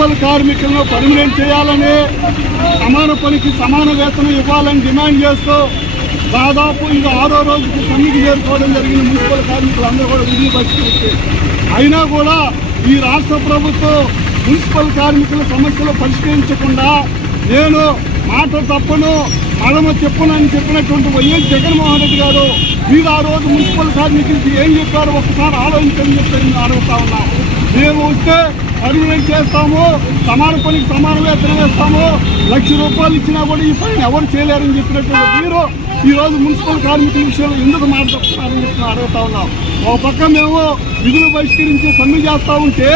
Municipal కార్మికులను permanent చేయాలని, సమాన పనికి సమాన వేతనం ఇవ్వాలని డిమాండ్ చేస్తూ దాదాపు ఇది 6వ రోజుకి సమ్మెకి చేరుకోవడం జరిగిన మున్సిపల్ కార్మికులు అందరూ కూడా విధులు బహిష్కరించి, అయినా కూడా ఈ రాష్ట్ర ప్రభుత్వం మున్సిపల్ కార్మికుల సమస్యలు పరిష్కరించకుండా నేను మాట తప్పను మడమ చెప్పునని చెప్పినటువంటి వైఎస్ జగన్మోహన్ రెడ్డి గారు మీరు ఆ రోజు మున్సిపల్ కార్మికులకి ఏం చెప్పారో ఒకసారి ఆలోచించని చెప్పి నేను అడుగుతా ఉన్నాం. మేము వస్తే పర్మనెంట్ చేస్తాము, సమాన పనికి సమాన వేతనం వేస్తాము, ₹1,00,000 ఇచ్చినా కూడా ఈ పని ఎవరు చేయలేరని చెప్పినటువంటి మీరు ఈరోజు మున్సిపల్ కార్మికుల విషయంలో ఎందుకు మాట తప్పుతున్నారని చెప్పి అడుగుతా ఉన్నాం. ఒక పక్క మేము విధులు బహిష్కరించి సమ్మె చేస్తూ ఉంటే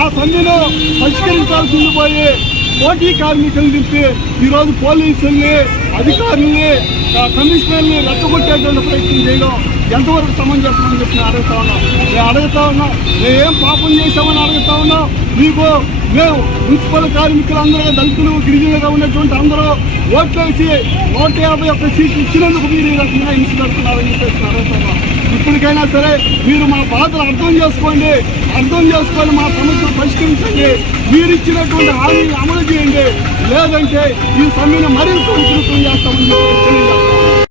ఆ సమ్మెను పరిష్కరించాల్సింది పోయి పోటీ కార్మికులు తిప్పి ఈరోజు పోలీసుల్ని, అధికారుల్ని, కమిషనర్ని రెచ్చగొట్టేటువంటి ప్రయత్నం చేయడం ఎంతవరకు సమంజసమని చెప్పి నేను అడుగుతా ఉన్నాం. మేము ఏం పాపం చేశామని అడుగుతా ఉన్నాం. మీకు మేము మున్సిపల్ కార్మికులందరూ దళితులు, గిరిజనులుగా ఉన్నటువంటి అందరూ ఓట్లేసి 151 సీట్లు ఇచ్చినందుకు మీరు ఈ రకంగా హింస పెడుతున్నారని చెప్పేసి అడుగుతున్నాం. ఇప్పటికైనా సరే మీరు మా బాధలు అర్థం చేసుకొని మా సమస్యలు పరిష్కరించండి. మీరు ఇచ్చినటువంటి హామీని అమలు చేయండి, లేదంటే ఈ సమ్మెను మరింత ఉధృతం చేస్తాం.